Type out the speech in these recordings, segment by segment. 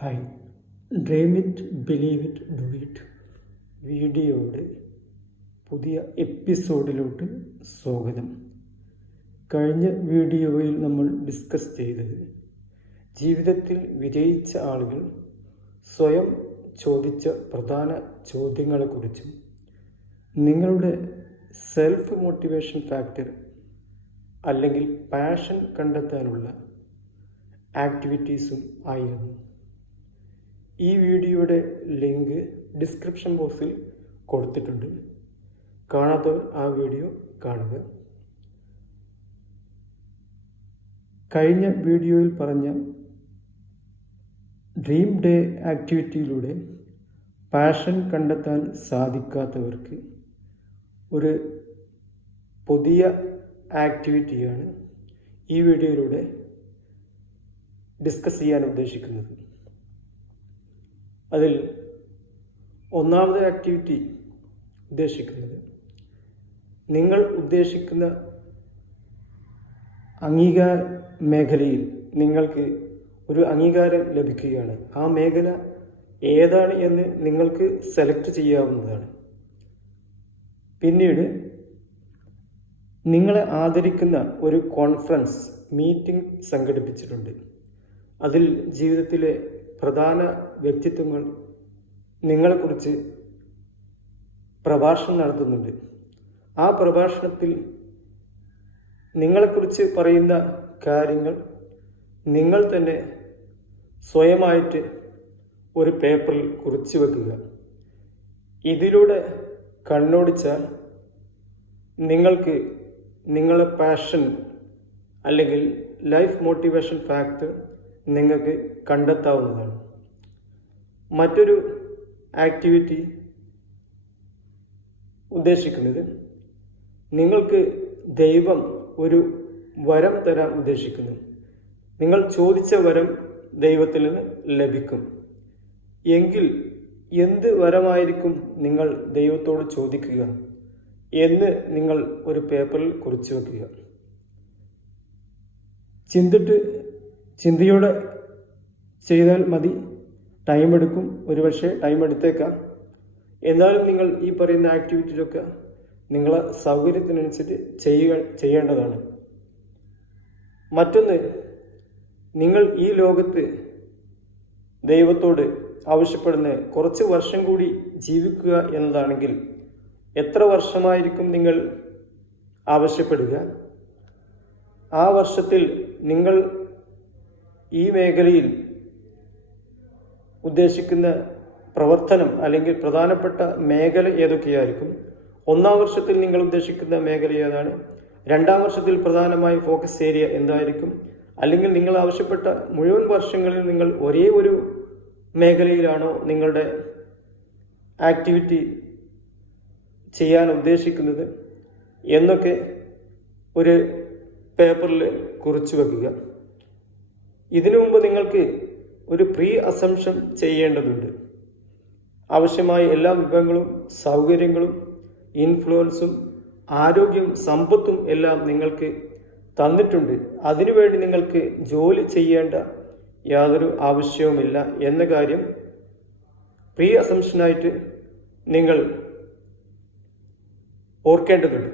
Hi, dream it, believe it, do it വീഡിയോയുടെ പുതിയ എപ്പിസോഡിലോട്ട് സ്വാഗതം. കഴിഞ്ഞ വീഡിയോയിൽ നമ്മൾ ഡിസ്കസ് ചെയ്തത് ജീവിതത്തിൽ വിജയിച്ച ആളുകൾ സ്വയം ചോദിച്ച പ്രധാന ചോദ്യങ്ങളെക്കുറിച്ചും നിങ്ങളുടെ സെൽഫ് മോട്ടിവേഷൻ ഫാക്ടർ അല്ലെങ്കിൽ പാഷൻ കണ്ടെത്താനുള്ള ആക്ടിവിറ്റീസും ആയിരുന്നു. ഈ വീഡിയോയുടെ ലിങ്ക് ഡിസ്ക്രിപ്ഷൻ ബോക്സിൽ കൊടുത്തിട്ടുണ്ട്. കാണാത്തവർ ആ വീഡിയോ കാണുക. കഴിഞ്ഞ വീഡിയോയിൽ പറഞ്ഞ ഡ്രീം ഡേ ആക്ടിവിറ്റിയിലൂടെ പാഷൻ കണ്ടെത്താൻ സാധിക്കാത്തവർക്ക് ഒരു പുതിയ ആക്ടിവിറ്റിയാണ് ഈ വീഡിയോയിലൂടെ ഡിസ്കസ് ചെയ്യാൻ ഉദ്ദേശിക്കുന്നത്. അതിൽ ഒന്നാമത്തെ ആക്ടിവിറ്റി ഉദ്ദേശിക്കുന്നത് നിങ്ങൾ ഉദ്ദേശിക്കുന്ന അംഗീകാര മേഖലയിൽ നിങ്ങൾക്ക് ഒരു അംഗീകാരം ലഭിക്കുകയാണ്. ആ മേഖല ഏതാണ് എന്ന് നിങ്ങൾക്ക് സെലക്ട് ചെയ്യാവുന്നതാണ്. പിന്നീട് നിങ്ങളെ ആദരിക്കുന്ന ഒരു കോൺഫറൻസ് മീറ്റിംഗ് സംഘടിപ്പിച്ചിട്ടുണ്ട്. അതിൽ ജീവിതത്തിലെ പ്രധാന വ്യക്തിത്വങ്ങൾ നിങ്ങളെക്കുറിച്ച് പ്രഭാഷണം നടത്തുന്നുണ്ട്. ആ പ്രഭാഷണത്തിൽ നിങ്ങളെക്കുറിച്ച് പറയുന്ന കാര്യങ്ങൾ നിങ്ങൾ തന്നെ സ്വയമായിട്ട് ഒരു പേപ്പറിൽ കുറിച്ച് വെക്കുക. ഇതിലൂടെ കണ്ണോടിച്ചാൽ നിങ്ങൾക്ക് നിങ്ങളുടെ പാഷൻ അല്ലെങ്കിൽ ലൈഫ് മോട്ടിവേഷൻ ഫാക്ടർ നിങ്ങൾക്ക് കണ്ടെത്താവുന്നതാണ്. മറ്റൊരു ആക്ടിവിറ്റി ഉദ്ദേശിക്കുന്നത് നിങ്ങൾക്ക് ദൈവം ഒരു വരം തരാൻ ഉദ്ദേശിക്കുന്നു. നിങ്ങൾ ചോദിച്ച വരം ദൈവത്തിൽ നിന്ന് ലഭിക്കും എങ്കിൽ എന്ത് വരമായിരിക്കും നിങ്ങൾ ദൈവത്തോട് ചോദിക്കുക എന്ന് നിങ്ങൾ ഒരു പേപ്പറിൽ കുറിച്ച് വെക്കുക. ചിന്തയോടെ ചെയ്താൽ മതി. ടൈം എടുക്കും, ഒരുപക്ഷെ ടൈം എടുത്തേക്കാം. എന്നാലും നിങ്ങൾ ഈ പറയുന്ന ആക്ടിവിറ്റിയിലൊക്കെ നിങ്ങളെ സൗകര്യത്തിനനുസരിച്ച് ചെയ്യേണ്ടതാണ്. മറ്റൊന്ന്, നിങ്ങൾ ഈ ലോകത്ത് ദൈവത്തോട് ആവശ്യപ്പെടുന്ന കുറച്ച് വർഷം കൂടി ജീവിക്കുക എന്നതാണെങ്കിൽ എത്ര വർഷമായിരിക്കും നിങ്ങൾ ആവശ്യപ്പെടുക? ആ വർഷത്തിൽ നിങ്ങൾ ഈ മേഖലയിൽ ഉദ്ദേശിക്കുന്ന പ്രവർത്തനം അല്ലെങ്കിൽ പ്രധാനപ്പെട്ട മേഖല ഏതൊക്കെയായിരിക്കും? ഒന്നാം വർഷത്തിൽ നിങ്ങൾ ഉദ്ദേശിക്കുന്ന മേഖല ഏതാണ്? രണ്ടാം വർഷത്തിൽ പ്രധാനമായി ഫോക്കസ് ഏരിയ എന്തായിരിക്കും? അല്ലെങ്കിൽ നിങ്ങൾ ആവശ്യപ്പെട്ട മുഴുവൻ വർഷങ്ങളിൽ നിങ്ങൾ ഒരേ ഒരു മേഖലയിലാണോ നിങ്ങളുടെ ആക്ടിവിറ്റി ചെയ്യാൻ ഉദ്ദേശിക്കുന്നത് എന്നൊക്കെ ഒരു പേപ്പറിൽ കുറിച്ച് വെക്കുക. ഇതിനു മുമ്പ് നിങ്ങൾക്ക് ഒരു പ്രീ അസംഷൻ ചെയ്യേണ്ടതുണ്ട്. ആവശ്യമായ എല്ലാ വിഭവങ്ങളും സൗകര്യങ്ങളും ഇൻഫ്ലുവൻസും ആരോഗ്യവും സമ്പത്തും എല്ലാം നിങ്ങൾക്ക് തന്നിട്ടുണ്ട്. അതിനുവേണ്ടി നിങ്ങൾക്ക് ജോലി ചെയ്യേണ്ട യാതൊരു ആവശ്യവുമില്ല എന്ന കാര്യം പ്രീ അസംഷനായിട്ട് നിങ്ങൾ ഓർക്കേണ്ടതുണ്ട്.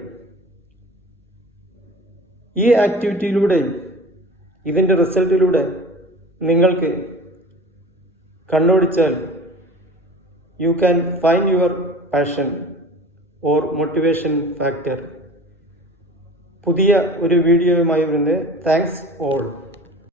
ഈ ആക്ടിവിറ്റിയിലൂടെ ഇതിൻ്റെ റിസൾട്ടിലൂടെ നിങ്ങൾക്ക് കണ്ണോടിച്ചാൽ you can find your passion or motivation factor. പുതിയ ഒരു വീഡിയോയുമായി വരുന്നത്. Thanks all.